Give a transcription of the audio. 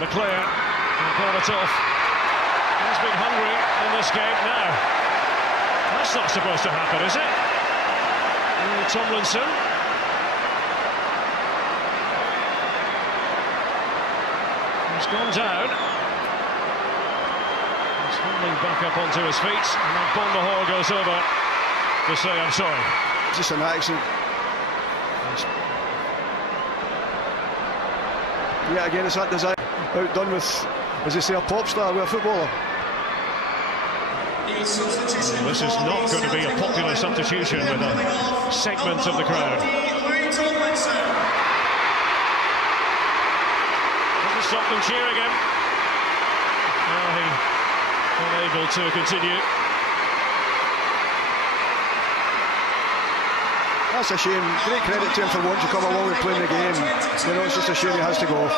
McClair, Berbatov has been hungry in this game now. That's not supposed to happen, is it? Tomlinson. He's gone down. He's holding back up onto his feet, and then Bondahor goes over to say, I'm sorry. Just an accident. Yeah, again, it's that design outdone with, as they say, a pop star with a footballer. This is not going to be a popular substitution with a segment of the crowd. Doesn't stop them cheering him. Now he unable to continue. That's a shame. Great credit to him for wanting to come along and playing the game. You know, it's just a shame he has to go.